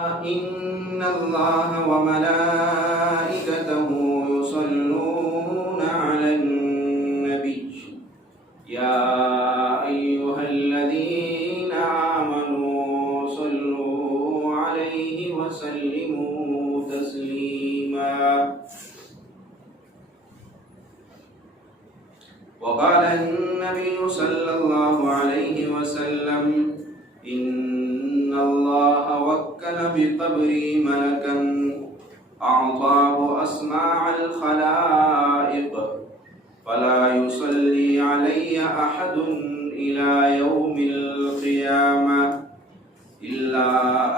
إن الله وملائكته يصلون على النبي يا أيها الذين آمنوا صلوا عليه وسلموا تسليما. وقال النبي صلى الله عليه وسلم إن الله وكل بقبري ملكا أعطاه أسماع الخلائق فلا يصلي علي أحد إلى يوم القيامة إلا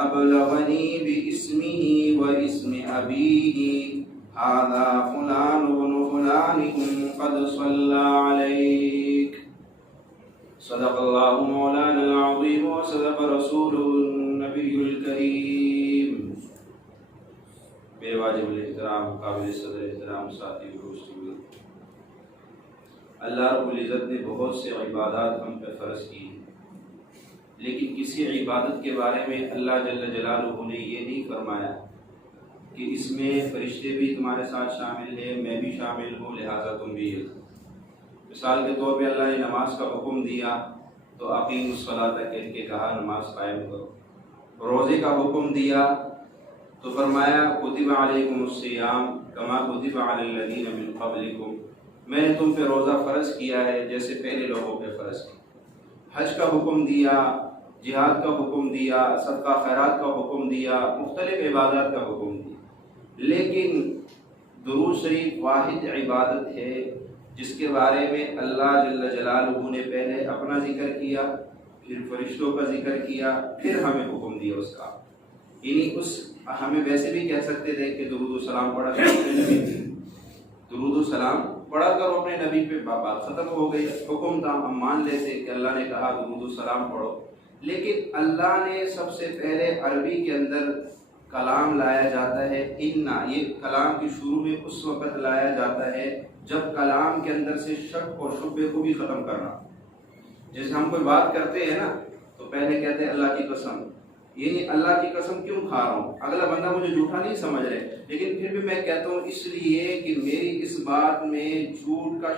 أبلغني باسمه واسم أبيه هذا فلان بن فلان قد صلى عليك. صدق الله مولانا العظيم وصدق رسوله النبي الكريم. بے واجب الاحترام قابل صدر احترام ساتھی دوستو، اللہ رب العزت نے بہت سے عبادات ہم پہ فرض کی ہیں، لیکن کسی عبادت کے بارے میں اللہ جل جلالہ نے یہ نہیں فرمایا کہ اس میں فرشتے بھی تمہارے ساتھ شامل ہیں، میں بھی شامل ہوں، لہٰذا تم بھی ہے۔ مثال کے طور پہ اللہ نے نماز کا حکم دیا تو اقیم الصلاۃ کہہ کے کہا نماز قائم کرو۔ روزے کا حکم دیا تو فرمایا کتب علیکم الصیام کما کتب علی الذین من قبلکم، میں نے تم پہ روزہ فرض کیا ہے جیسے پہلے لوگوں پہ فرض کیا۔ حج کا حکم دیا، جہاد کا حکم دیا، صدقہ خیرات کا حکم دیا، مختلف عبادات کا حکم دیا، لیکن درود شریف واحد عبادت ہے جس کے بارے میں اللہ جل جلالہ نے پہلے اپنا ذکر کیا، پھر فرشتوں کا ذکر کیا، پھر ہمیں حکم دیا اس کا۔ یعنی ہمیں ویسے بھی کہہ سکتے تھے کہ درود و سلام پڑھا کرو اپنے نبی پہ، درود و سلام پڑھا کرو اپنے نبی پہ، بات ختم ہو گئی، حکم تھا، ہم مان لیتے کہ اللہ نے کہا درود و سلام پڑھو۔ لیکن اللہ نے سب سے پہلے عربی کے اندر کلام لایا جاتا ہے، انا، یہ کلام کی شروع میں اس وقت لایا جاتا ہے جب کلام کے اندر سے شک اور شبہ کو بھی ختم کرنا۔ جیسے ہم کوئی بات کرتے ہیں نا تو پہلے کہتے ہیں اللہ کی قسم، یعنی اللہ کی قسم کیوں کھا رہا ہوں، اگلا بندہ مجھے جھوٹا نہیں سمجھ رہے، لیکن پھر بھی میں کہتا ہوں اس لیے کہ میری اس بات میں جھوٹ کا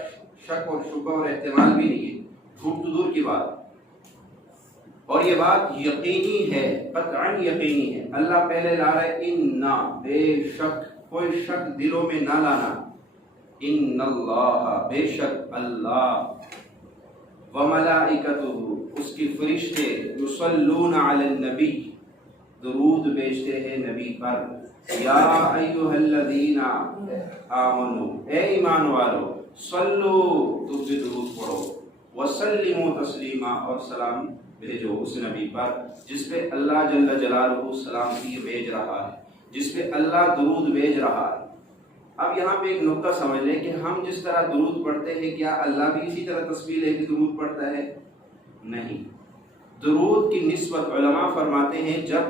شک اور شبہ اور احتمال بھی نہیں ہے، جھوٹ تو دور کی بات، اور یہ بات یقینی ہے، قطعاً یقینی ہے۔ اللہ پہلے لا رہا ہے انا، بے شک، کوئی شک دلوں میں نہ لانا، ان اللہ، بے شک اللہ، وملائکتہ، اس کی فرشتے، یصلون علی النبی، درود بیچتے ہیں نبی پر، یا ایھا الذین آمنو، اے ایمان والو، صلو، تم بھی درود پڑھو، وسلموا تسلیما، اور سلام بھیجو اس نبی پر جس پہ اللہ جل جلالہ سلامتی بھیج رہا ہے، جس پہ اللہ درود بھیج رہا ہے۔ اب یہاں پہ ایک نقطہ سمجھ لیں کہ ہم جس طرح درود پڑھتے ہیں کیا اللہ بھی اسی طرح تسبیح لے کے درود پڑھتا ہے؟ نہیں۔ درود کی نسبت علماء فرماتے ہیں جب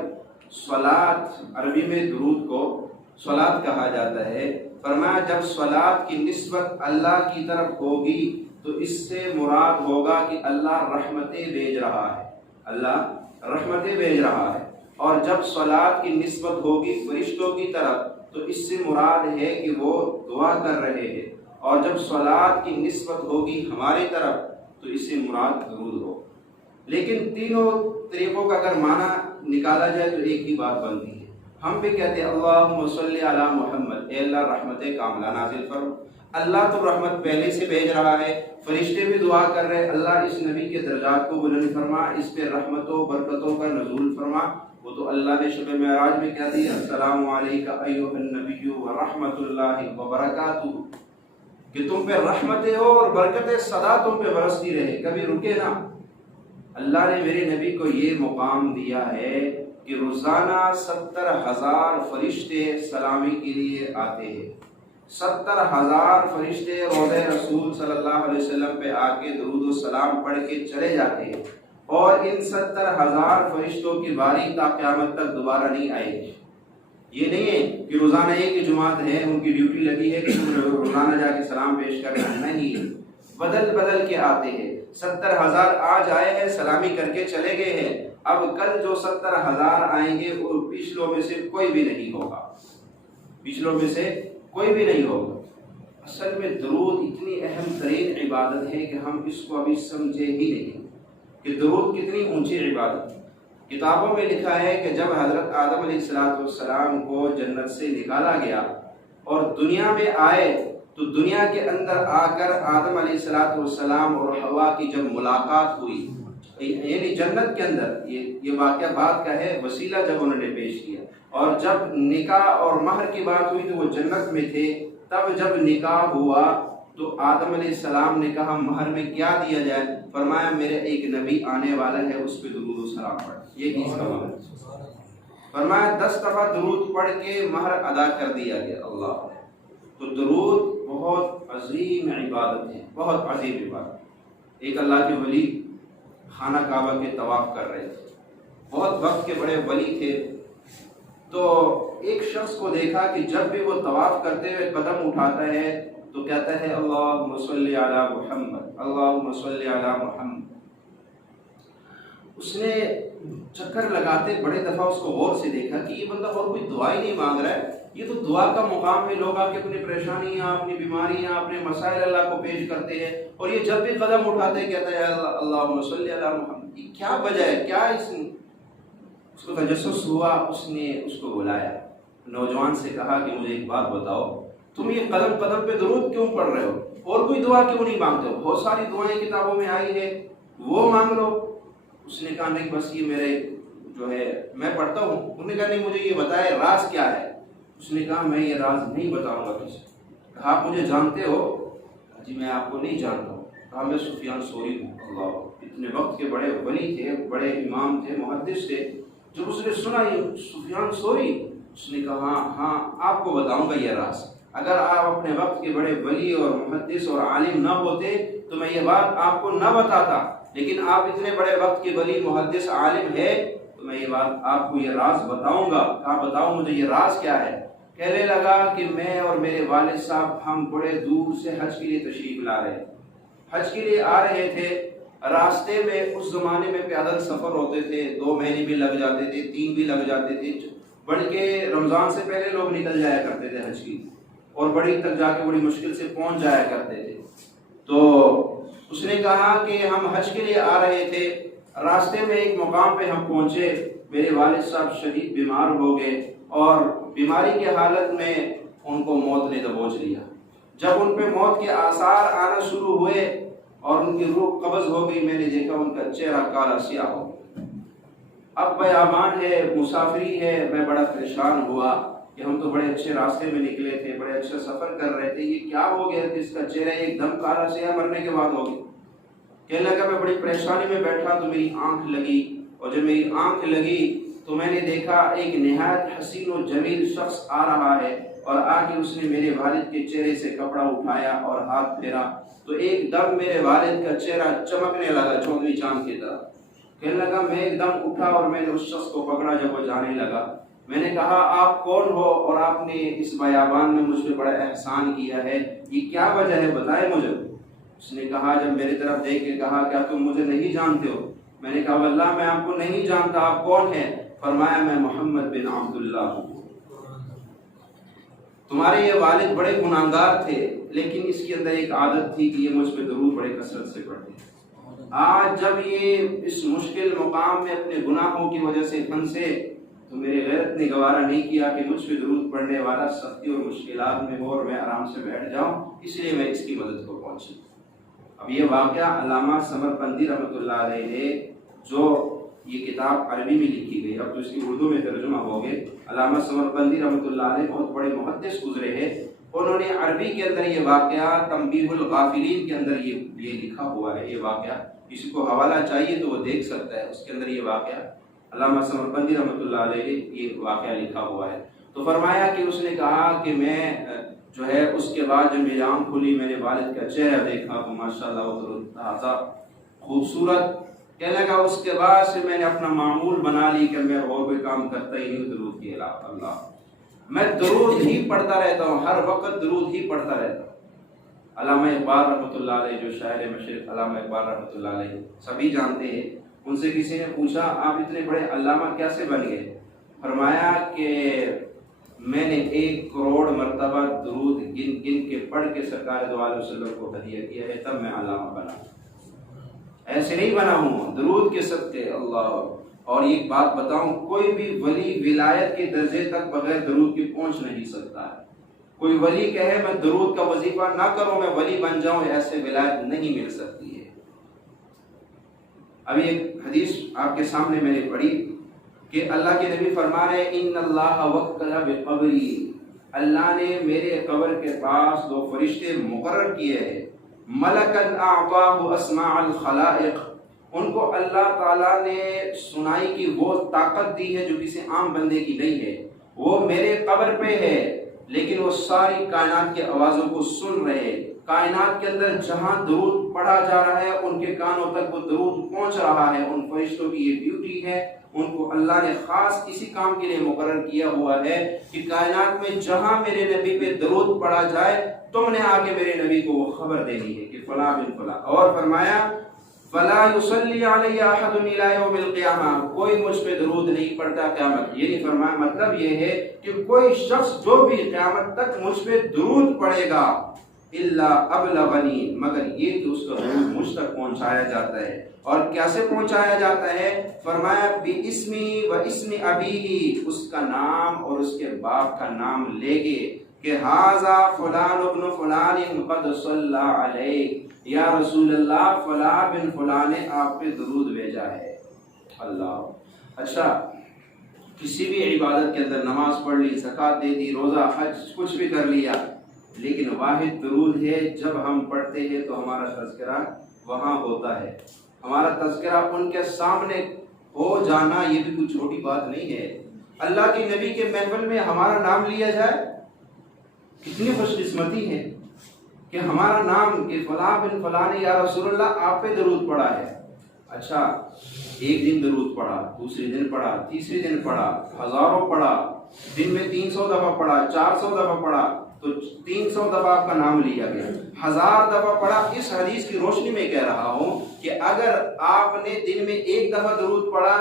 صلاۃ، عربی میں درود کو صلاۃ کہا جاتا ہے، فرمایا جب صلاۃ کی نسبت اللہ کی طرف ہوگی تو اس سے مراد ہوگا کہ اللہ رحمتیں بھیج رہا ہے، اللہ رحمتیں بھیج رہا ہے، اور جب صلاۃ کی نسبت ہوگی فرشتوں کی طرف تو اس سے مراد ہے کہ وہ دعا کر رہے ہیں، اور جب صلاۃ کی نسبت ہوگی ہماری طرف تو اس سے مراد درود ہو۔ لیکن تینوں طریقوں کا اگر معنی نکالا جائے تو ایک ہی بات بنتی ہے۔ ہم بھی کہتے ہیں اللہم صلی علی محمد، اے اللہ رحمت کاملہ نازل فرما، اللہ تو رحمت پہلے سے بھیج رہا ہے، فرشتے بھی دعا کر رہے ہیں اللہ اس نبی کے درجات کو بلند فرما، اس پہ رحمتوں برکتوں کا نزول فرما۔ وہ تو اللہ نے شب معراج میں کہہ دیا السلام علیکہ ایھا النبی ورحمۃ اللہ وبرکاتہ، کہ تم پہ رحمتیں ہو اور برکتیں سدا تم پہ برستی رہے، کبھی رکے نہ۔ اللہ نے میرے نبی کو یہ مقام دیا ہے کہ روزانہ 70,000 فرشتے سلامی کے لیے آتے ہیں، 70,000 فرشتے روضہ رسول صلی اللہ علیہ وسلم پہ آ کے درود و سلام پڑھ کے چلے جاتے ہیں، اور ان 70,000 فرشتوں کی باری تا قیامت تک دوبارہ نہیں آئے گی۔ یہ نہیں ہے کہ روزانہ ایک ہی جماعت ہے، ان کی ڈیوٹی لگی ہے کہ روزانہ جا کے سلام پیش کرنا، نہیں، بدل بدل کے آتے ہیں۔ 70,000 آج آئے ہیں، سلامی کر کے چلے گئے ہیں، اب کل جو 70,000 آئیں گے وہ پچھلوں میں سے کوئی بھی نہیں ہوگا، پچھلوں میں سے کوئی بھی نہیں ہوگا۔ اصل میں درود اتنی اہم ترین عبادت ہے کہ ہم اس کو ابھی سمجھے ہی نہیں کہ درود کتنی اونچی عبادت ہے۔ کتابوں میں لکھا ہے کہ جب حضرت آدم علیہ السلام کو جنت سے نکالا گیا اور دنیا میں آئے تو دنیا کے اندر آ کر آدم علیہ السلام اور حوا کی جب ملاقات ہوئی، یعنی جنت کے اندر، یہ واقعہ بات کا ہے، وسیلہ جب انہوں نے پیش کیا، اور جب نکاح اور مہر کی بات ہوئی تو وہ جنت میں تھے، تب جب نکاح ہوا تو آدم علیہ السلام نے کہا مہر میں کیا دیا جائے؟ فرمایا میرے ایک نبی آنے والا ہے، اس پہ درود و سلام پڑھ، یہ اس کا مہر ہے۔ فرمایا 10 دفعہ درود پڑھ کے مہر ادا کر دیا گیا۔ اللہ، تو درود بہت عظیم عبادت ہے، بہت عظیم عبادت۔ ایک اللہ کے ولی خانہ کعبہ کے طواف کر رہے تھے، بہت وقت کے بڑے ولی تھے، تو ایک شخص کو دیکھا کہ جب بھی وہ طواف کرتے ہوئے قدم اٹھاتا ہے تو کہتا ہے اللہم صلی علی محمد، اللہم صلی علی محمد۔ اس نے چکر لگاتے بڑے دفعہ اس کو غور سے دیکھا کہ یہ بندہ اور کوئی دعا ہی نہیں مانگ رہا ہے، یہ تو دعا کا مقام ہے، لوگ آ کے اپنی پریشانیاں، اپنی بیماریاں، اپنے مسائل اللہ کو پیش کرتے ہیں، اور یہ جب بھی قدم اٹھاتے ہیں کہتا ہے اللہم صلی علی محمد۔ یہ کیا وجہ ہے؟ کیا اس کو تجسس ہوا، اس نے اس کو بلایا، نوجوان سے کہا کہ مجھے ایک بات بتاؤ، تم یہ قدم قدم پہ درود کیوں پڑھ رہے ہو؟ اور کوئی دعا کیوں نہیں مانگتے ہو؟ بہت ساری دعائیں کتابوں میں آئی ہے، وہ مانگ لو۔ اس نے کہا نہیں، بس یہ میرے جو ہے میں پڑھتا ہوں۔ انہوں نے کہا نہیں، مجھے یہ بتائے راز کیا ہے؟ اس نے کہا میں یہ راز نہیں بتاؤں گا کسی۔ کہا آپ مجھے جانتے ہو؟ جی میں آپ کو نہیں جانتا ہوں۔ کہا میں سفیان ثوری ہوں۔ اللہ، اتنے وقت کے بڑے ولی تھے، بڑے امام تھے، محدث تھے۔ جب اس نے سنا یہ سفیان ثوری، اس نے کہا ہاں آپ کو بتاؤں گا یہ راز۔ اگر آپ اپنے وقت کے بڑے ولی اور محدث اور عالم نہ ہوتے تو میں یہ بات آپ کو نہ بتاتا، لیکن آپ اتنے بڑے وقت کے ولی محدث عالم ہے تو میں یہ بات آپ کو یہ راز بتاؤں گا۔ کہا بتاؤ مجھے یہ راز کیا ہے؟ کہنے لگا کہ میں اور میرے والد صاحب ہم بڑے دور سے حج کے لیے تشریف لا رہے تھے، حج کے لیے آ رہے تھے، راستے میں اس زمانے میں پیدل سفر ہوتے تھے، 2 مہینے بھی لگ جاتے تھے، 3 بھی لگ جاتے تھے، بلکہ رمضان سے پہلے لوگ نکل جایا کرتے تھے حج کی، اور بڑی تک جا کے بڑی مشکل سے پہنچ جایا کرتے تھے۔ تو اس نے کہا کہ ہم حج کے لیے آ رہے تھے، راستے میں ایک مقام پہ ہم پہنچے، میرے والد صاحب شدید بیمار ہو گئے اور بیماری کے حالت میں ان کو موت نے دبوچ لیا۔ جب ان پہ موت کے آثار آنا شروع ہوئے اور ان کی روح قبض ہو گئی، میں نے دیکھا ان کا چہرہ کالا سیاہ ہو گیا۔ اب بیابان ہے، مسافری ہے، میں بڑا پریشان ہوا کہ ہم تو بڑے اچھے راستے میں نکلے تھے، بڑے اچھا سفر کر رہے تھے، یہ کیا ہو گیا کہ اس کا چہرہ ایک دم کالا سیاہ مرنے کے بعد ہو گیا۔ کہنے لگا میں بڑی پریشانی میں بیٹھا تو میری آنکھ لگی، اور جب میری آنکھ لگی تو میں نے دیکھا ایک نہایت حسین و جمیل شخص آ رہا ہے، اور آگے اس نے میرے والد کے چہرے سے کپڑا اٹھایا اور ہاتھ پھیرا تو ایک دم میرے والد کا چہرہ چمکنے لگا چودھویں چاند کی طرح۔ کہنے لگا میں ایک دم اٹھا اور میں نے اس شخص کو پکڑا جب وہ جانے لگا۔ میں نے کہا آپ کون ہو اور آپ نے اس بیابان میں مجھ پہ بڑا احسان کیا ہے، یہ کیا وجہ ہے بتائے مجھے۔ اس نے کہا جب میری طرف دیکھ کے کہا کیا تم مجھے نہیں جانتے ہو؟ میں نے کہا واللہ میں آپ کو نہیں جانتا، آپ کون ہیں؟ فرمایا میں محمد بن عبداللہ ہوں۔ تمہارے یہ والد بڑے گناہگار تھے، لیکن اس کے اندر ایک عادت تھی کہ یہ مجھ پہ درود بڑے کثرت سے پڑھتے ہیں۔ آج جب یہ اس مشکل مقام میں اپنے گناہوں کی وجہ سے پھنسے تو میری غیرت نے گوارا نہیں کیا کہ مجھ پہ درود پڑھنے والا سختی اور مشکلات میں ہو اور میں آرام سے بیٹھ جاؤں، اس لیے میں اس کی مدد کو پہنچی۔ اب یہ واقعہ علامہ سمرقندی رحمۃ اللہ علیہ نے، جو یہ کتاب عربی میں لکھی گئی، اب تو اس کی اردو میں ترجمہ ہو گئے، علامہ سمرقندی رحمۃ اللہ علیہ بہت بڑے محدث گزرے ہیں، انہوں نے عربی کے اندر یہ واقعہ تنبیہ الغافلین کے اندر یہ لکھا ہوا ہے۔ یہ واقعہ کسی کو حوالہ چاہیے تو وہ دیکھ سکتا ہے، اس کے اندر یہ واقعہ علامہ سمرقندی رحمۃ اللہ علیہ نے یہ واقعہ لکھا ہوا ہے۔ تو فرمایا کہ اس نے کہا کہ میں جو ہے اس کے بعد جب میری آنکھ کھلی میں نے والد کا چہرہ دیکھا تو ماشاءاللہ وہ تازہ خوبصورت۔ کہنے لگا اس کے بعد سے میں نے اپنا معمول بنا لی کہ میں اور کوئی کام کرتا ہی نہیں درود کے علاوہ، اللہ میں درود ہی پڑھتا رہتا ہوں، ہر وقت درود ہی پڑھتا رہتا ہوں۔ علامہ اقبال رحمۃ اللہ علیہ جو شاعر مشرق علامہ اقبال رحمۃ اللہ علیہ سبھی جانتے ہیں، ان سے کسی نے پوچھا آپ اتنے بڑے علامہ کیسے بن گئے؟ فرمایا کہ میں نے 1 کروڑ مرتبہ درود گن گن کے پڑھ کے سرکار دو علیہ وسلم کو ہدیہ کیا ہے، تب میں علامہ بنا، ایسے نہیں بنا ہوں، درود کے صدقے اللہ۔ اور ایک بات بتاؤں، کوئی بھی ولی ولایت کے درجے تک بغیر درود کے پہنچ نہیں سکتا ہے۔ کوئی ولی کہے میں درود کا وظیفہ نہ کروں میں ولی بن جاؤں، ایسے ولایت نہیں مل سکتی ہے۔ ابھی ایک حدیث آپ کے سامنے میں نے پڑھی کہ اللہ کے نبی فرما رہے ہیں ان اللہ وکل بقبری، اللہ نے میرے قبر کے پاس 2 فرشتے مقرر کیے ہیں، ملکن اعطاہ اسماع الخلائق، ان کو اللہ تعالیٰ نے سنائی کی وہ طاقت دی ہے جو کسی عام بندے کی نہیں ہے۔ وہ میرے قبر پہ ہے لیکن وہ ساری کائنات کی آوازوں کو سن رہے، کائنات کے اندر جہاں درود پڑھا جا رہا ہے ان کے کانوں تک وہ درود پہنچ رہا ہے۔ ان فرشتوں کی یہ ڈیوٹی ہے، ان کو اللہ نے خاص اسی کام کے لیے مقرر کیا ہوا ہے کہ کائنات میں جہاں میرے نبی پہ درود پڑھا جائے تم نے آ کے میرے نبی کو وہ خبر دینی ہے کہ فلاں بن فلاں۔ اور فرمایا فلا یصلی علی احد الی یوم القیامہ، کوئی مجھ پہ درود نہیں پڑھتا قیامت۔ یہ نہیں فرمایا، مطلب یہ ہے کہ کوئی شخص جو بھی قیامت تک مجھ پہ درود پڑھے گا الا ابلغنی، مگر یہ کہ اس کا درود مجھ تک پہنچایا جاتا ہے۔ اور کیسے پہنچایا جاتا ہے؟ فرمایا باسمی و اسم ابیہ، اس کا نام اور اس کے باپ کا نام لے کے کہ ھذا فلان ابن فلان قد صلی علیہ، یا رسول اللہ فلاں بن فلاں نے آپ پہ درود بھیجا ہے۔ اللہ، اچھا کسی بھی عبادت کے اندر نماز پڑھ لی، زکوٰۃ دے دی، روزہ حج کچھ بھی کر لیا، لیکن واحد درود ہے جب ہم پڑھتے ہیں تو ہمارا تذکرہ وہاں ہوتا ہے۔ ہمارا تذکرہ ان کے سامنے ہو جانا یہ بھی کوئی چھوٹی بات نہیں ہے۔ اللہ کے نبی کے محفل میں ہمارا نام لیا جائے، کتنی خوش قسمتی ہے کہ ہمارا نام کہ فلاں بن فلاں نے یا رسول اللہ آپ پہ درود پڑھا ہے۔ اچھا، ایک دن درود پڑھا، دوسرے دن پڑھا، تیسرے دن پڑھا، ہزاروں پڑھا، دن میں 300 دفعہ پڑھا، 400 دفعہ پڑھا تو 300 دفعہ آپ کا نام لیا گیا، 1000 دفعہ پڑھا۔ اس حدیث کی روشنی میں کہہ رہا ہوں کہ اگر آپ نے دن میں 1 دفعہ درود پڑھا،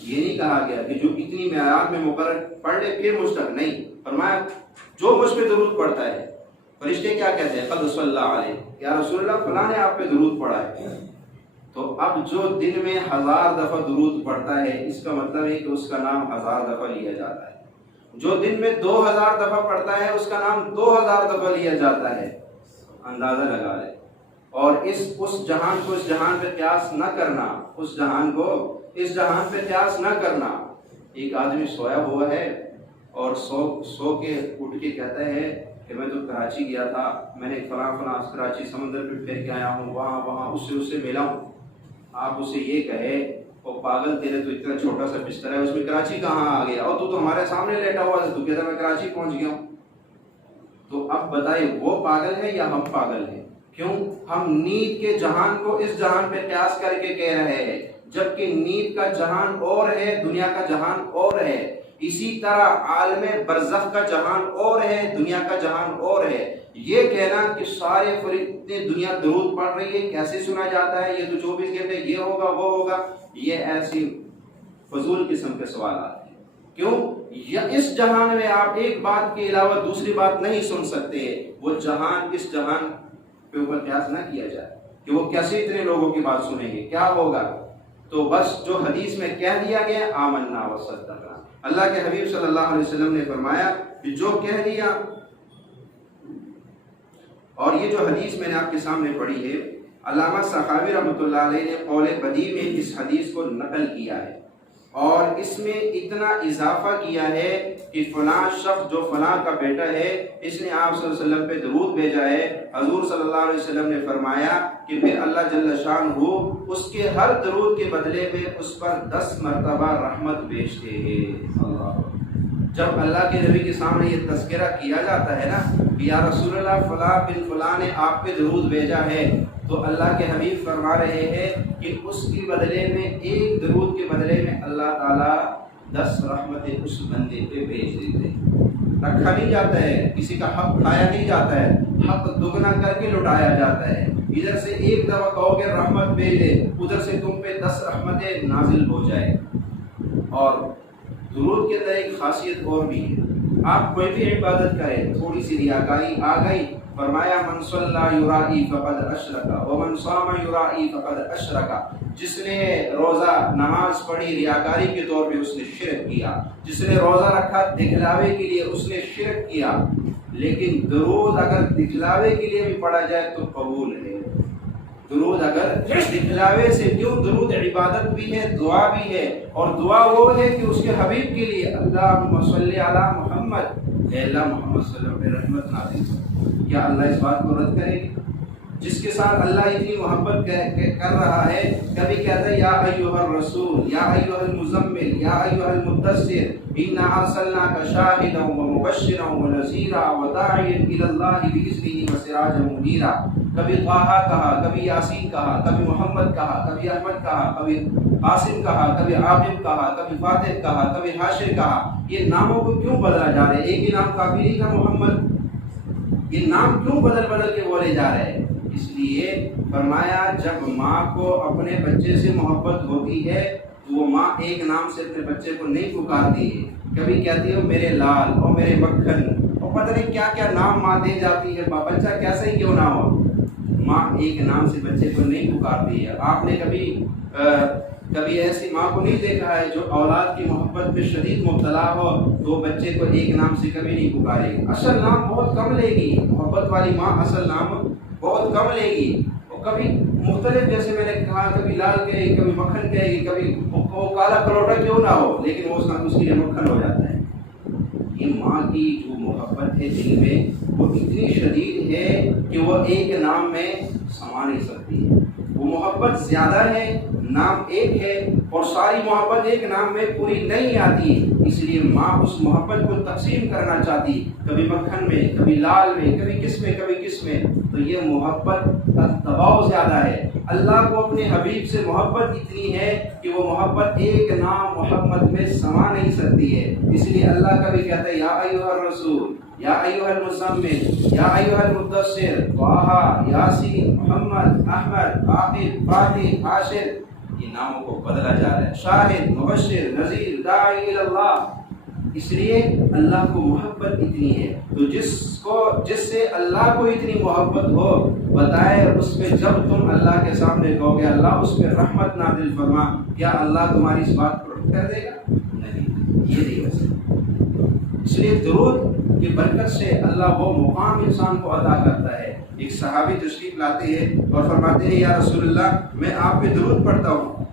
یہ نہیں کہا گیا کہ جو اتنی معیار میں مقرر پڑھ لے پھر مجھ تک نہیں، فرمایا جو مجھ پہ درود پڑھتا ہے، فرشتے کیا کہتے ہیں؟ قد صلی علیہ، یا رسول اللہ فلاں نے آپ پہ درود پڑھا ہے۔ تو اب جو دن میں 1000 دفعہ درود پڑھتا ہے اس کا مطلب ہے کہ اس کا نام 1000 دفعہ لیا جاتا ہے۔ جو دن میں 2000 دفعہ پڑھتا ہے اس کا نام 2000 دفعہ لیا جاتا ہے۔ اندازہ لگا لے۔ اور اس جہان کو اس جہان پہ قیاس نہ کرنا، اس جہان کو اس جہان پہ قیاس نہ کرنا۔ ایک آدمی سویا ہوا ہے اور سو کے اٹھ کے کہتا ہے کہ میں تو کراچی گیا تھا، میں نے فلاں کراچی سمندر پہ پھیر کے آیا ہوں، وہاں اس سے ملا ہوں۔ آپ اسے یہ کہے او پاگل، تیرے تو اتنا چھوٹا سا بستر ہے، اس میں کراچی کہاں آ گیا؟ اور تو ہمارے سامنے لیٹا ہوا ہے، تو کہتا میں کراچی پہنچ گیا ہوں۔ تو اب بتائیے وہ پاگل ہے یا ہم پاگل ہیں؟ کیوں ہم نیند کے جہان کو اس جہان پہ قیاس کر کے کہہ رہے ہیں، جبکہ نیند کا جہان اور ہے، دنیا کا جہان اور ہے۔ اسی طرح عالم برزخ کا جہان اور ہے، دنیا کا جہان اور ہے۔ یہ کہنا کہ سارے فرشتے دنیا درود پڑھ رہی ہے، کیسے سنا جاتا ہے؟ یہ تو 24 گھنٹے یہ ہوگا وہ ہوگا، یہ ایسی فضول قسم کے سوالات ہیں۔ کیوں؟ اس جہان میں آپ ایک بات کے علاوہ دوسری بات نہیں سن سکتے۔ وہ جہان اس جہان پہ اوپر قیاس نہ کیا جائے کہ وہ کیسے اتنے لوگوں کی بات سنیں گے، کیا ہوگا؟ تو بس جو حدیث میں کہہ دیا گیا آمنا وصدقنا۔ اللہ کے حبیب صلی اللہ علیہ وسلم نے فرمایا کہ جو کہہ دیا، اور یہ جو حدیث میں نے آپ کے سامنے پڑھی ہے، علامہ سخاوی رحمۃ اللہ علیہ نے قول بدیع میں اس حدیث کو نقل کیا ہے، اور اس میں اتنا اضافہ کیا ہے کہ فلاں شخص جو فلاں کا بیٹا ہے اس نے آپ صلی اللہ علیہ وسلم پہ درود بھیجا ہے۔ حضور صلی اللہ علیہ وسلم نے فرمایا کہ پھر اللہ جل شانہ اس کے ہر درود کے بدلے میں اس پر 10 مرتبہ رحمت بھیجتے ہیں۔ اللہ، جب اللہ کے نبی کے سامنے یہ تذکرہ کیا جاتا ہے نا کہ یا رسول اللہ فلاں بن فلاں نے آپ پہ درود بھیجا ہے، تو اللہ کے حبیب فرما رہے ہیں کہ اس کے بدلے میں، ایک درود کے بدلے میں اللہ تعالیٰ 10 رحمتیں اس بندے پہ بھیج دیتے ہیں۔ رکھا نہیں جاتا ہے، کسی کا حق کھایا نہیں جاتا ہے، حق دگنا کر کے لٹایا جاتا ہے۔ ادھر سے ایک دفعہ کہو گے رحمت بھیج دے، ادھر سے تم پہ 10 رحمتیں نازل ہو جائے۔ اور درود کے اندر ایک خاصیت اور بھی ہے، آپ کوئی بھی عبادت کریں، تھوڑی سی ریاکاری آ گئی، فرمایا من صلی یرائی فقد اشرک ومن صام یرائی فقد اشرک، جس نے روزہ نماز پڑھی ریاکاری کے طور پہ اس نے شرک کیا، جس نے روزہ رکھا دکھلاوے کے لیے اس نے شرک کیا۔ لیکن درود اگر دکھلاوے کے لیے بھی پڑھا جائے تو قبول ہے۔ درود اگر دکھلاوے سے، کیوں؟ درود عبادت بھی ہے، دعا بھی ہے، اور دعا وہ ہے کہ اس کے حبیب کے لیے اللہم صلی علی محمد، اے اللہ محمد صلی اللہ علیہ وسلم پہ رحمت نازل کرو۔ کیا اللہ اس بات کو رد کرے گا؟ جس کے ساتھ اللہ اتنی محبت کر رہا ہے، کبھی کہتا ہے یا ایھا الرسول، یا ایھا المزمل، یا ایھا المدثر، انا ارسلناک شاہدا ومبشرا ونذیرا وداعیا الی اللہ باذنہ وسراجا منیرا۔ کبھی طٰہٰ کہا، کبھی یاسین کہا، کبھی محمد کہا، کبھی احمد کہا، کبھی قاسم کہا، کبھی عاقب کہا، کبھی فاتح کہا، کبھی حاشر کہا۔ یہ ناموں کو کیوں بدلا جا رہا ہے؟ ایک ہی نام کافی نہیں تھا محمد، یہ نام کیوں بدل بدل کے بولے جا رہے ہیں؟ اس لیے فرمایا جب ماں کو اپنے بچے سے محبت ہوتی ہے تو وہ ماں ایک نام سے اپنے بچے کو نہیں پکارتی ہے، کبھی کہتی ہے میرے لال اور میرے مکھن، اور پتہ نہیں کیا کیا نام ماں دے جاتی ہے، بچہ کیسا ہی کیوں نہ ہو، ماں ایک نام سے بچے کو نہیں پکارتی ہے۔ آپ نے کبھی ایسی ماں کو نہیں دیکھا ہے جو اولاد کی محبت میں شدید مبتلا ہو تو بچے کو ایک نام سے کبھی نہیں پکارے گی، اصل نام بہت کم لے گی، محبت والی ماں اصل نام بہت کم لے گی، اور کبھی مختلف، جیسے میں نے کہا، کبھی لال کہے گی، کبھی مکھن کہے گی، کبھی وہ کالا کروٹا کیوں نہ ہو لیکن وہ اس کے لیے مکھن ہو جاتا ہے۔ یہ ماں کی جو محبت ہے دل میں وہ اتنی شدید ہے کہ وہ ایک نام میں سما نہیں سکتی، وہ محبت زیادہ ہے، نام ایک ہے، اور ساری محبت ایک نام میں پوری نہیں آتی، اس لیے ماں اس محبت کو تقسیم کرنا چاہتی، کبھی مکھن میں، کبھی لال میں، کبھی کس میں، کبھی کس میں، تو یہ محبت کا دباؤ زیادہ ہے۔ اللہ کو اپنے حبیب سے محبت اتنی ہے کہ وہ محبت ایک نام محمد میں سما نہیں سکتی ہے، اس لیے اللہ کبھی کہتا ہے یا ایھا الرسول، یا ایھا المزمل، یا ایھا المدثر، طٰہٰ، یاسین، محمد، احمد، عاقب، فاتح، حاشر، یہ ناموں کو بدلا جا رہا ہے، شاہد، مبشر، نذیر، داعی الی اللہ۔ اس لیے اللہ کو محبت اتنی ہے، تو جس سے اللہ کو اتنی محبت ہو، بتائے اس میں جب تم اللہ کے سامنے کہو گے اللہ اس پہ رحمت نازل فرما، کیا اللہ تمہاری اس بات کو رد کر دے گا؟ نہیں، یہ نہیں ہو سکتا۔ اس لیے درود کی برکت سے اللہ وہ مقام انسان کو عطا کرتا ہے۔ ایک صحابی تشریف لاتے ہیں اور فرماتے ہیں یا رسول اللہ میں آپ پہ درود پڑھتا ہوں،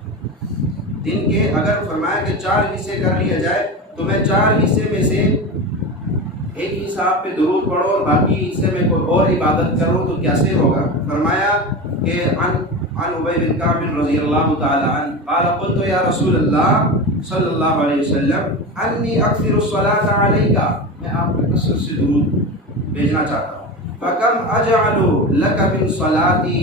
دن کے اگر فرمایا کہ 4 حصے کر لیا جائے تو میں 4 حصے میں سے ایک حصہ آپ پہ درود پڑھو اور باقی حصے میں کوئی اور عبادت کرو تو کیسے ہوگا؟ فرمایا کہ عن ابی بن کعب رضی اللہ تعالی عنہ قال قلت یا رسول اللہ صلی اللہ علیہ وسلم انی اکثر الصلاۃ علیک، میں آپ پہ کثرت سے درود بھیجنا چاہتا ہوں، فکم اجعل لک من صلاتی،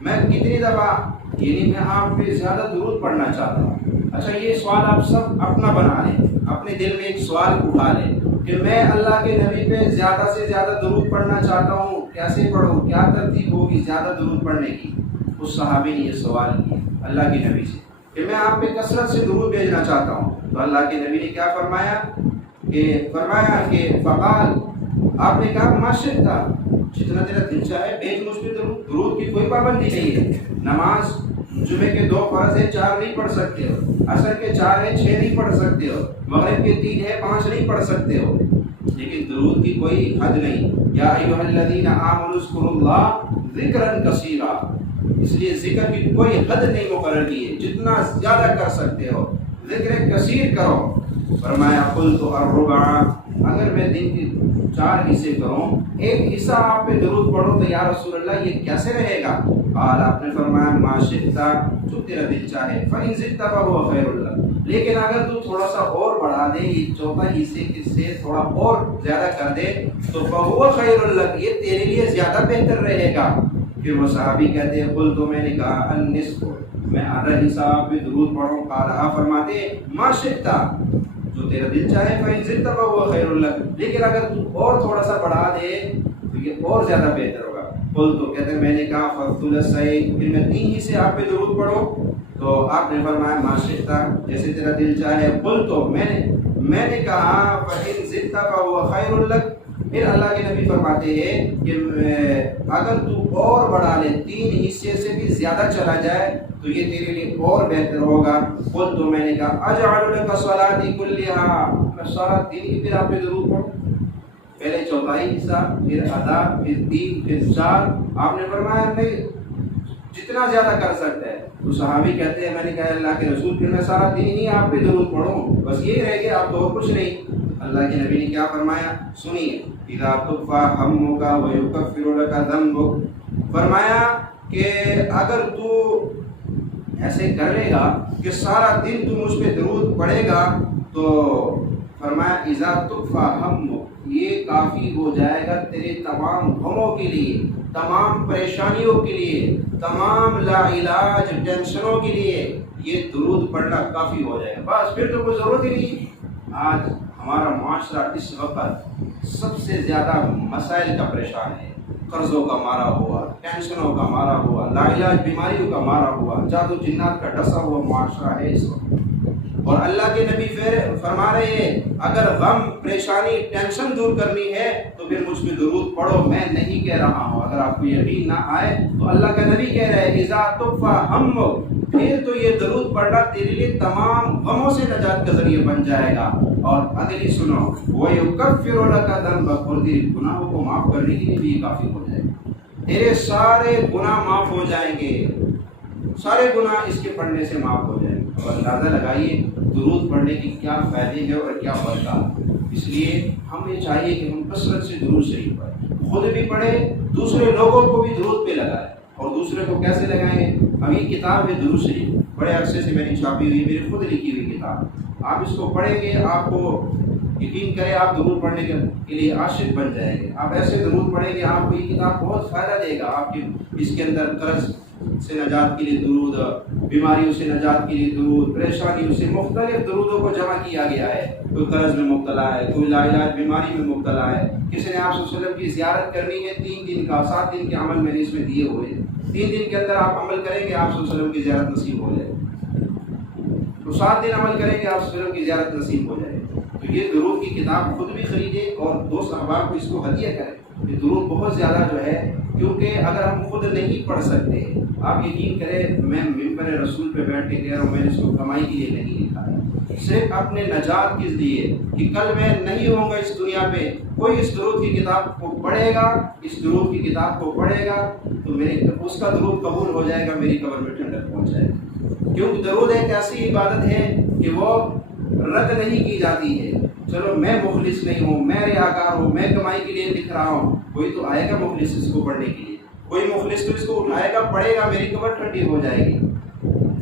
میں کتنی دفعہ، یعنی میں آپ پہ زیادہ درود پڑھنا چاہتا ہوں۔ اچھا یہ سوال آپ سب اپنا بنا لیں، اپنے دل میں ایک سوال اٹھا لیں کہ میں اللہ کے نبی پہ زیادہ سے زیادہ درود پڑھنا چاہتا ہوں، کیسے پڑھوں، کیا ترتیب ہوگی زیادہ درود پڑھنے کی؟ اس صحابی نے یہ سوال کیا اللہ کے نبی سے کہ میں آپ پہ کثرت سے درود بھیجنا چاہتا ہوں، تو اللہ کے نبی نے کیا فرمایا کہ فقال، آپ نے کہا ما شئت، جتنا تیرا دل چاہے بھیج مجھ پہ درود، درود کی کوئی پابندی نہیں ہے۔ نماز جمعے کے 2 فرض ہے 4 نہیں پڑھ سکتے ہو، عصر کے 4 ہے 6 نہیں پڑھ سکتے ہو، مغرب کے 3 ہے 5 نہیں پڑھ سکتے ہو، لیکن درود کی کوئی حد نہیں۔ یا ایھا الذین آمنوا اذکروا اللہ ذکرا کثیرا، اس لیے ذکر کی کوئی حد نہیں مقرر کی ہے، جتنا زیادہ کر سکتے ہو ذکر کثیر کرو۔ فرمایا قلت الربع، اگر میں دن کی 4 حصے کروں، ایک حصہ آپ پہ درود پڑھو تو یا رسول اللہ یہ کیسے رہے گا؟ قال، آپ نے فرمایا ما شئت، جو تیرا دل چاہے، فإن زدت فهو خیر لک، لیکن اگر تو تھوڑا سا اور بڑھا دے، یہ 4 حصے سے تھوڑا اور زیادہ کر دے تو فهو خیر لک، یہ تیرے لیے زیادہ بہتر رہے گا۔ پھر وہ صحابی کہتے ہیں قل، تو میں نے کہا النصف، میں آدھا حصہ آپ پہ درود پڑھوں۔ قال، آپ فرماتے ما شئت، جو تو تیرا دل چاہے فَإِن زِدْتَ فَهُوَ خَيْرٌ لَكَ، لیکن اگر تو اور تھوڑا سا بڑھا دے تو یہ اور زیادہ بہتر ہوگا۔ قل تو کہتے ہیں میں نے کہا فَالثُّلُثَيْنِ، پھر میں 3 حصے آپ پہ درود پڑھو، تو آپ نے فرمایا ما شئت، جیسے تیرا دل چاہے۔ قل تو میں نے کہا فَإِن زِدْتَ فَهُوَ خَيْرٌ لَكَ، پھر اللہ کے نبی فرماتے ہیں کہ اگر تو اور بڑھا لے 3 حصے سے بھی زیادہ چلا جائے تو یہ تیرے لیے اور بہتر ہوگا۔ قل تو میں نے کہا اجعل لك صلاتي كلها، میں سارا دن ہی پھر آپ پہ درود پڑھوں، پہلے 4 حصہ، پھر آدھا، پھر 3، پھر 4۔ آپ نے فرمایا نہیں، جتنا زیادہ کر سکتا ہے۔ تو صحابی کہتے ہیں میں نے کہا اللہ کے رسول پھر میں سارا دن ہی آپ پہ درود پڑھوں، بس یہی رہ گیا، آپ تو اور کچھ نہیں۔ اللہ کے نبی نے کیا فرمایا سنیے، اذا تکفی ہمک ویکفر لک ذنبک، فرمایا کہ اگر تو ایسے کر لے گا کہ سارا دن تو مجھ پہ درود پڑھے گا تو فرمایا اذا تکفی ہمک، یہ کافی ہو جائے گا تیرے تمام غموں کے لیے، تمام پریشانیوں کے لیے، تمام لا علاج ٹینشنوں کے لیے یہ درود پڑھنا کافی ہو جائے گا، بس پھر تو کوئی ضرورت ہی نہیں۔ آج ہمارا معاشرہ اس وقت سب سے زیادہ مسائل کا پریشان ہے، قرضوں کا مارا ہوا، ٹینشنوں کا مارا ہوا، لا علاج بیماریوں کا مارا ہوا، جادو جنات کا ڈسا ہوا معاشرہ ہے اس وقت۔ اور اللہ کے نبی فرما رہے ہیں اگر غم، پریشانی، ٹینشن دور کرنی ہے تو پھر مجھ پہ درود پڑھو، میں نہیں کہہ رہا ہوں۔ اگر آپ کو یقین نہ آئے تو اللہ کا نبی کہہ رہے ہیں اذا تکفی ہمک، پھر تو یہ درود پڑھنا تیرے لیے تمام غموں سے نجات کا ذریعہ بن جائے گا۔ اور اگلی سنو، وَيُكَفِّرُ لَكَ ذَنبَكَ، اور تیرے گناہوں کو معاف کرنے کے لیے بھی یہ کافی ہو جائے گا، تیرے سارے گناہ معاف ہو جائیں گے، سارے گناہ اس کے پڑھنے سے معاف ہو جائیں گے۔ اور اندازہ لگائیے درود پڑھنے کی کیا فائدے ہیں اور کیا برکات۔ اس لیے ہمیں چاہیے کہ ہم کثرت سے درود شریف پڑھیں، خود بھی پڑھیں، دوسرے لوگوں کو بھی درود پہ لگائیں۔ اور دوسرے کو کیسے لگائیں؟ اب یہ کتاب ہے درود شریف، بڑے عرصے سے میں نے چھاپی ہوئی، میری خود لکھی ہوئی کتاب، آپ اس کو پڑھیں گے آپ کو یقین کریں آپ درود پڑھنے کے لیے عاشق بن جائیں گے۔ آپ ایسے درود پڑھیں گے آپ کو یہ کتاب بہت فائدہ دے گا۔ آپ کی اس کے اندر قرض سے نجات کے لیے درود، بیماریوں سے نجات کے لیے درود، پریشانیوں سے مختلف درودوں کو جمع کیا گیا ہے۔ کوئی قرض میں مبتلا ہے، کوئی لا علاج بیماری میں مبتلا ہے، کسی نے آپ صلی اللہ علیہ وسلم کی زیارت کرنی ہے، 3 دن کا 7 دن کے عمل میں نے اس میں دیے ہوئے ہیں، 3 دن کے اندر آپ عمل کریں گے آپ صلی اللہ علیہ وسلم کی زیارت نصیب ہو جائے، تو 7 دن عمل کریں گے آپ صلی اللہ علیہ وسلم کی زیارت نصیب ہو جائے۔ تو یہ درود کی کتاب خود بھی خریدے اور دوست احباب کو اس کو ہدیہ کریں۔ یہ درود بہت زیادہ جو ہے، کیونکہ اگر ہم خود نہیں پڑھ سکتے، آپ یقین کریں میں ممبر رسول پہ بیٹھ کے کہہ رہا ہوں، میں نے اس کو کمائی کے لیے نہیں لکھا ہے، صرف اپنے نجات کے لیے کہ کل میں نہیں ہوں گا اس دنیا پہ، کوئی اس درود کی کتاب کو پڑھے گا، اس درود کی کتاب کو پڑھے گا تو اس کا درود قبول ہو جائے گا، میری قبر میں ٹھنڈک پہنچ جائے گا۔ کیونکہ درود ایک ایسی عبادت ہے کہ وہ رد نہیں کی جاتی ہے۔ چلو میں مخلص نہیں ہوں، میں ریاکار ہوں، میں کمائی کے لیے لکھ رہا ہوں، کوئی تو آئے گا مخلص اس کو پڑھنے کے لیے، کوئی مخلص تو اس کو اٹھائے گا، پڑھے گا، میری قبر ٹھنڈی ہو جائے گی۔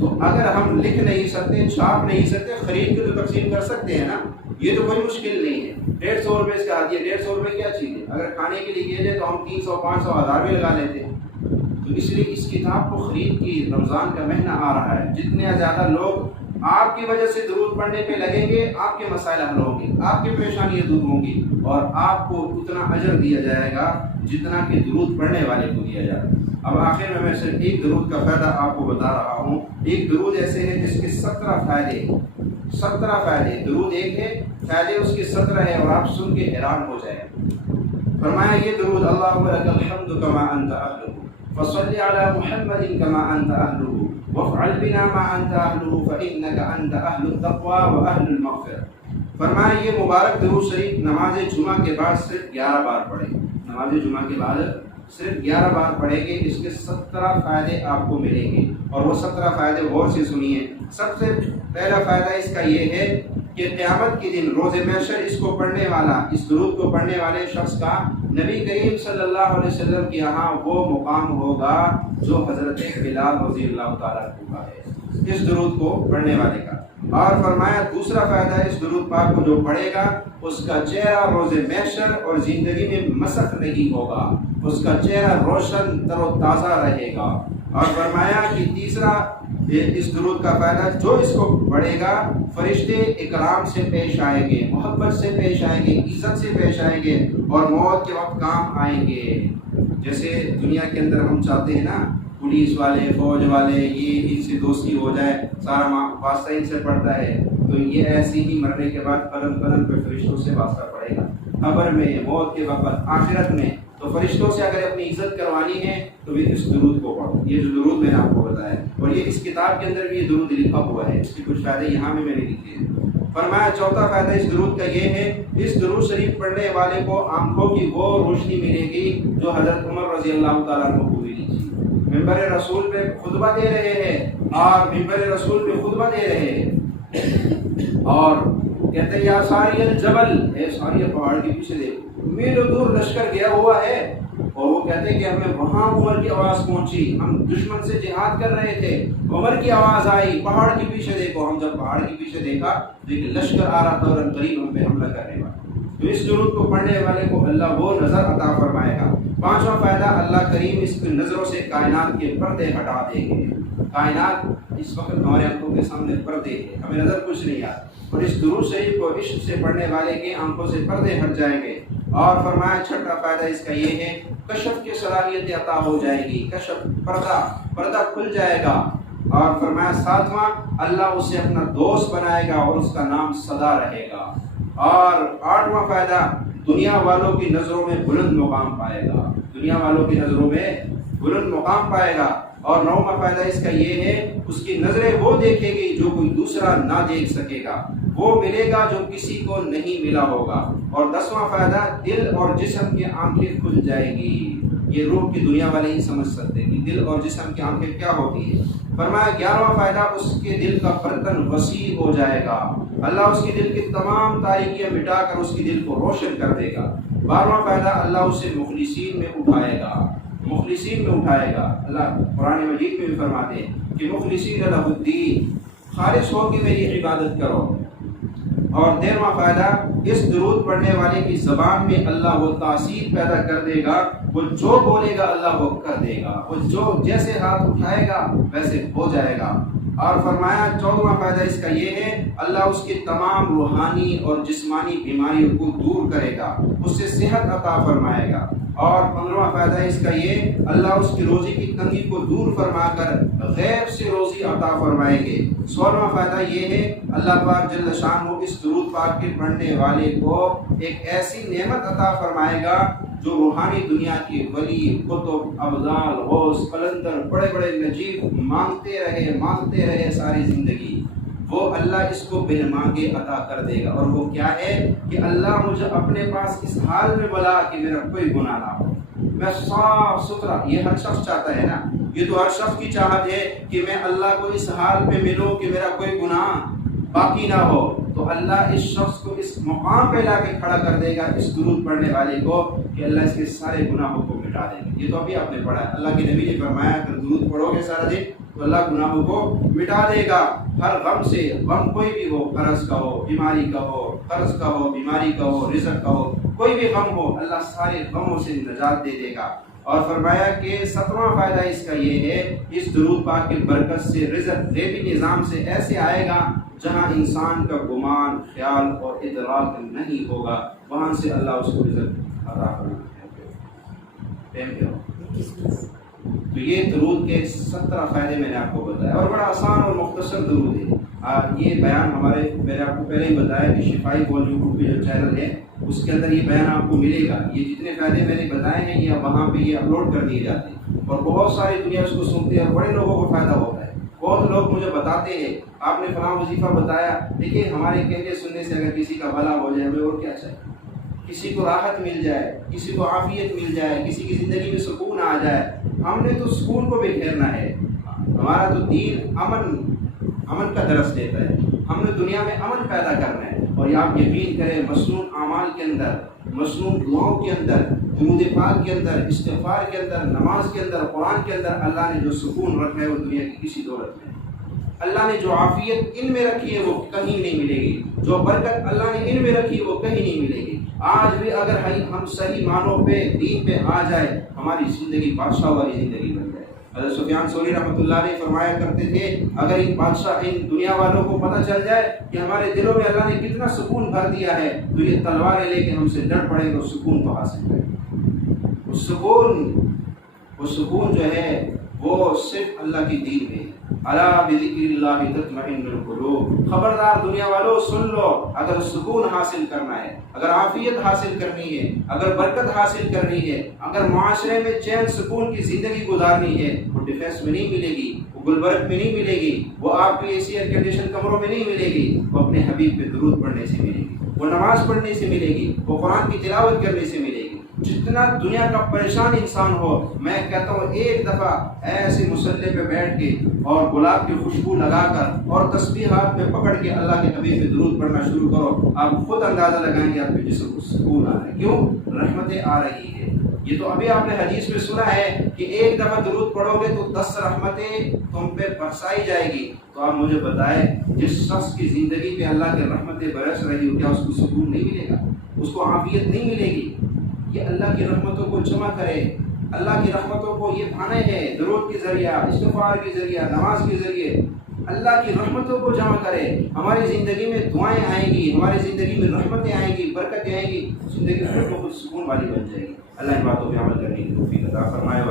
تو اگر ہم لکھ نہیں سکتے، چھاپ نہیں سکتے، خرید کے تو تقسیم کر سکتے ہیں نا، یہ تو کوئی مشکل نہیں ہے۔ 150 روپے اس کا آتی ہے، 150 روپے کیا چیز ہے؟ اگر کھانے کے لیے کہہ دے تو ہم 300، 500، 1000 بھی لگا لیتے ہیں۔ تو اس لیے اس کتاب کو خرید کی، رمضان کا مہینہ آ رہا ہے، جتنے زیادہ لوگ آپ کی وجہ سے درود پڑھنے پہ لگیں گے، آپ کے مسائل حل ہوں گے، آپ کی پریشانیاں دور ہوں گی، اور آپ کو اتنا اجر دیا جائے گا جتنا کہ درود پڑھنے والے کو دیا جائے گا۔ اب آخر میں صرف ایک درود کا فائدہ آپ کو بتا رہا ہوں۔ ایک درود ایسے ہے جس کے 17 فائدے، 17 فائدے، درود ایک ہے، فائدے اس کے 17 ہے، اور آپ سن کے حیران ہو جائیں۔ فرمایا یہ درود اللہم لک الحمد کما انت اہلہ، فصل علی محمد کما انت اہلہ، وافعل بنا ما انت اہلہ، فانک انت اہل التقوی واہل المغفرۃ۔ فرمایا یہ مبارک درود شریف نماز جمعہ کے بعد صرف 11 بار پڑھیں، نماز جمعہ کے بعد صرف 11 بار پڑھیں گے، اس کے 17 فائدے آپ کو ملیں گے، اور وہ 17 فائدے غور سے سنیے۔ سب سے پہلا فائدہ اس کا یہ ہے کہ قیامت کے دن روز محشر اس کو پڑھنے والا، اس درود کو پڑھنے والے شخص کا نبی کریم صلی اللہ علیہ وسلم کے یہاں وہ مقام ہوگا جو حضرت بلال رضی اللہ تعالیٰ عنہ کا ہے، اس درود کو پڑھنے والے کا۔ اور فرمایا دوسرا فائدہ اس درود پاک کو جو پڑھے گا اس کا چہرہ روز محشر اور زندگی میں مسخ نہیں ہوگا، اس کا چہرہ روشن تر و تازہ رہے گا۔ اور فرمایا کہ تیسرا اس درود کا فائدہ، جو اس کو پڑھے گا فرشتے اکرام سے پیش آئیں گے، محبت سے پیش آئیں گے، عزت سے پیش آئیں گے، اور موت کے وقت کام آئیں گے۔ جیسے دنیا کے اندر ہم چاہتے ہیں نا، پولیس والے، فوج والے، یہ ان سے دوستی ہو جائے، سارا واسطہ ان سے پڑتا ہے، تو یہ ایسے ہی مرنے کے بعد قدم قدم پہ فرشتوں سے واسطہ پڑے گا، قبر میں، موت کے وقت، آخرت میں۔ تو فرشتوں سے اگر اپنی عزت کروانی ہے تو پھر اس درود کو پڑھو، یہ جو درود میں نے آپ کو بتایا، اور یہ اس کتاب کے اندر بھی یہ درود لکھا ہوا ہے، اس کے کچھ فائدے یہاں بھی میں نے لکھے ہیں۔ فرمایا چوتھا فائدہ اس درود کا یہ ہے، اس درود شریف پڑھنے والے کو آنکھوں کی وہ روشنی ملے گی جو حضرت عمر رضی اللہ تعالیٰ عنہ کو ملی تھی۔ ممبر رسول پہ خطبہ دے رہے ہیں، اور ممبر رسول پہ خطبہ دے رہے ہیں، اور کہتے ہیں یا ساری الجبل، اے ساری پہاڑ کے پیچھے دیکھو، میل دور لشکر گیا ہوا ہے، اور وہ کہتے ہیں کہ ہمیں وہاں عمر کی آواز پہنچی، ہم دشمن سے جہاد کر رہے تھے، عمر کی آواز آئی، پہاڑ کے پیچھے دیکھو۔ ہم جب پہاڑ کے پیچھے دیکھا تو ایک لشکر آ رہا تھا اور قریب ہم پہ حملہ کرنے والا۔ تو اس درود کو پڑھنے والے کو اللہ وہ نظر عطا فرمائے گا۔ پانچواں فائدہ، اللہ کریم اس کی نظروں سے کائنات کے پردے ہٹا دیں گے۔ کائنات اس وقت ہمارے آنکھوں کے سامنے پردے ہیں، ہمیں نظر کچھ نہیں آتا، اور اس درود شریف کو عشق سے پڑھنے والے کے آنکھوں سے پردے ہٹ جائیں گے۔ اور فرمایا چھٹا فائدہ اس کا یہ ہے، کشف کی صلاحیت عطا ہو جائے گی، کشف، پردہ کھل جائے گا۔ اور فرمایا ساتواں، اللہ اسے اپنا دوست بنائے گا اور اس کا نام سدا رہے گا۔ اور آٹھواں فائدہ، دنیا والوں کی نظروں میں بلند مقام پائے گا، دنیا والوں کی نظروں میں بلند مقام پائے گا۔ اور نوواں فائدہ اس کا یہ ہے، اس کی نظریں وہ دیکھے گی جو کوئی دوسرا نہ دیکھ سکے گا، وہ ملے گا جو کسی کو نہیں ملا ہوگا۔ اور 10واں فائدہ، دل اور جسم کی آنکھیں کھل جائے گی۔ یہ روح کی دنیا والے ہی سمجھ سکتے ہیں کہ دل اور جسم کی آنکھیں کیا ہوتی ہے۔ فرمایا 11واں فائدہ، اس کے دل کا برتن وسیع ہو جائے گا، اللہ اس کے دل کی تمام تاریکیاں مٹا کر اس کے دل کو روشن کر دے گا۔ 12واں فائدہ، اللہ اسے مخلصین میں اٹھائے گا، مخلصین میں اٹھائے گا۔ اللہ قرآن مجید میں بھی فرماتے ہیں کہ مخلصین لہ الدین، خالص ہو کے میری عبادت کرو۔ اور 13واں فائدہ، اس درود پڑھنے والے کی زبان میں اللہ وہ تاثیر پیدا کر دے گا، وہ جو بولے گا اللہ وہ کر دے گا، وہ جو جیسے ہاتھ اٹھائے گا ویسے ہو جائے گا۔ اور فرمایا 14واں فائدہ اس کا یہ ہے، اللہ اس کی تمام روحانی اور جسمانی بیماریوں کو دور کرے گا، اس سے صحت عطا فرمائے گا۔ اور 15واں فائدہ اس کا یہ، اللہ اس کی روزی کی تنگی کو دور فرما کر غیب سے روزی عطا فرمائیں گے۔ 16واں فائدہ یہ ہے، اللہ پاک جل شانہ اس درود پاک کے پڑھنے والے کو ایک ایسی نعمت عطا فرمائے گا جو روحانی دنیا کے ولی، قطب، ابدال، غوث، قلندر، بڑے بڑے نجیب مانگتے رہے ساری زندگی، وہ اللہ اس کو بن مانگے عطا کر دے گا۔ اور وہ کیا ہے کہ اللہ مجھے اپنے پاس اس حال میں بلا کہ میرا کوئی گناہ نہ ہو، میں صاف ستھرا، یہ ہر شخص چاہتا ہے نا، یہ تو ہر شخص کی چاہت ہے کہ میں اللہ کو اس حال پہ ملوں کہ میرا کوئی گناہ باقی نہ ہو۔ تو اللہ اس شخص کو اس مقام پہ لا کے کھڑا کر دے گا، اس درود پڑھنے والے کو، کہ اللہ اس کے سارے گناہوں کو مٹا دے گا۔ یہ تو ابھی آپ نے پڑھا ہے، اللہ کے نبی نے فرمایا اگر درود پڑھو گے سارا دن تو اللہ گناہوں کو مٹا دے گا، ہر غم سے، غم کوئی بھی ہو، قرض کا ہو، بیماری کا ہو، قرض کا ہو، بیماری کا ہو، رزق کا ہو، کوئی بھی غم ہو، اللہ سارے غموں سے نجات دے دے گا۔ اور فرمایا کہ 7واں فائدہ اس کا یہ ہے، اس درود پاک کی برکت سے رزق غیبی نظام سے ایسے آئے گا جہاں انسان کا گمان، خیال اور ادراک نہیں ہوگا، وہاں سے اللہ اس کو رزق عطا فرمائے گا۔ تو یہ درود کے 17 فائدے میں نے آپ کو بتایا، اور بڑا آسان اور مختصر درود ہے۔ یہ بیان میں نے آپ کو پہلے ہی بتایا کہ شفائی بول یوٹیوب پہ جو چینل ہے اس کے اندر یہ بیان آپ کو ملے گا۔ یہ جتنے فائدے میں نے بتائے ہیں یہ وہاں پہ یہ اپلوڈ کر دیے جاتے ہیں، اور بہت ساری دنیا اس کو سنتے ہیں اور بڑے لوگوں کو فائدہ ہوتا ہے۔ بہت لوگ مجھے بتاتے ہیں آپ نے فلاں وظیفہ بتایا، دیکھیے ہمارے کہنے سننے سے اگر کسی کا بھلا ہو جائے ہمیں اور کیا چاہیے، کسی کو راحت مل جائے، کسی کو عافیت مل جائے، کسی کی زندگی میں سکون آ جائے۔ ہم نے تو سکون کو بھی پھیرنا ہے، ہمارا تو دین امن کا درس دیتا ہے، ہم نے دنیا میں امن پیدا کرنا ہے۔ اور یہ آپ یقین کریں، مصنون اعمال کے اندر، مصنون دعاؤں کے اندر، درود پاک کے اندر، استغفار کے اندر، نماز کے اندر، قرآن کے اندر اللہ نے جو سکون رکھا ہے وہ دنیا کی کسی دولت میں، اللہ نے جو عافیت ان میں رکھی ہے وہ کہیں نہیں ملے گی، جو برکت اللہ نے ان میں رکھی ہے وہ کہیں نہیں ملے گی۔ آج بھی اگر ہم صحیح معنوں پہ دین پہ آ جائے، ہماری زندگی بادشاہ والی زندگی بن جائے، حضرت سفیان ثوری رحمۃ اللہ علیہ فرمایا کرتے تھے اگر ان بادشاہ ان دنیا والوں کو پتہ چل جائے کہ ہمارے دلوں میں اللہ نے کتنا سکون بھر دیا ہے تو یہ تلواریں لے کے ہم سے ڈر پڑیں گے، اس سکون کو حاصل کریں۔ وہ سکون جو ہے وہ صرف اللہ کی دین میں۔ الا بذکر اللہ تطمئن القلوب، خبردار دنیا والوں سن لو، اگر سکون حاصل کرنا ہے، اگر عافیت حاصل کرنی ہے، اگر برکت حاصل کرنی ہے، اگر معاشرے میں چین سکون کی زندگی گزارنی ہے، وہ ڈیفینس میں نہیں ملے گی، وہ گلبرگ میں نہیں ملے گی، وہ آپ کے اے سی ایئر کنڈیشن کمروں میں نہیں ملے گی، وہ اپنے حبیب پہ درود پڑھنے سے ملے گی، وہ نماز پڑھنے سے ملے گی، وہ قرآن کی تلاوت کرنے سے ملے گی۔ جتنا دنیا کا پریشان انسان ہو، میں کہتا ہوں ایک دفعہ ایسے مسلح پہ بیٹھ کے اور گلاب کی خوشبو لگا کر اور تسبیح ہاتھ میں پکڑ کے اللہ کے حبیب پہ درود پڑھنا شروع کرو، آپ خود اندازہ لگائیں گے آپ کے جسم کو سکون آ رہا ہے۔ کیوں؟ رحمتیں آ رہی ہے۔ یہ تو ابھی آپ نے حدیث میں سنا ہے کہ ایک دفعہ درود پڑھو گے تو 10 رحمتیں تم پہ برسائی جائے گی۔ تو آپ مجھے بتائیں جس شخص کی زندگی پہ اللہ کے رحمتیں برس رہی ہو، کیا اس کو سکون نہیں ملے گا؟ اس کو عافیت نہیں ملے گی؟ یہ اللہ کی رحمتوں کو جمع کرے، اللہ کی رحمتوں کو یہ پانے ہیں درود کے ذریعہ، استغفار کے ذریعہ، نماز کے ذریعے اللہ کی رحمتوں کو جمع کرے۔ ہماری زندگی میں دعائیں آئیں گی، ہماری زندگی میں رحمتیں آئیں گی، برکتیں آئیں گی، زندگی خود بخود سکون والی بن جائے گی۔ اللہ ان باتوں پہ عمل کرنے کی توفیق عطا فرمائے۔